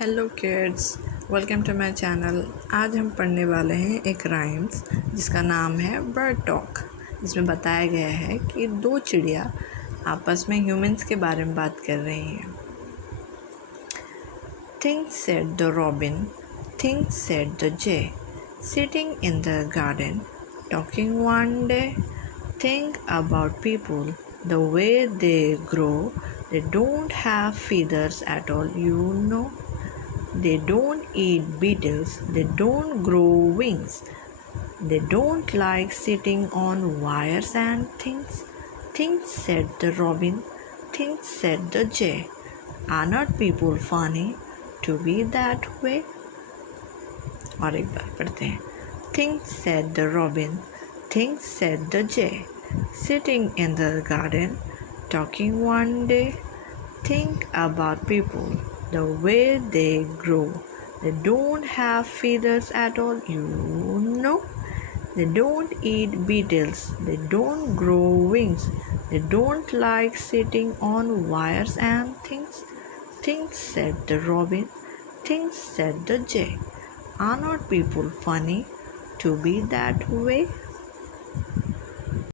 Hello kids, welcome to my channel. आज हम पढ़ने वाले हैं एक राइम्स जिसका नाम है बर्ड टॉक। जिसमें बताया गया है कि दो चिड़िया आपस में ह्यूमंस के बारे में बात कर रही हैं। Things said the robin, things said the jay, sitting in the garden, talking one day. Think about people, the way they grow. They don't have feathers at all, you know. They don't eat beetles, they don't grow wings, they don't like sitting on wires and things. Things said the robin, things said the jay. Are not people funny to be that way? और एक बार पढ़ते हैं. Things said the robin, things said the jay, sitting in the garden, talking one day. Think about people, the way they grow. They don't have feathers at all, you know. They don't eat beetles, they don't grow wings, they don't like sitting on wires and things. Things said the robin, things said the jay. Are not people funny to be that way?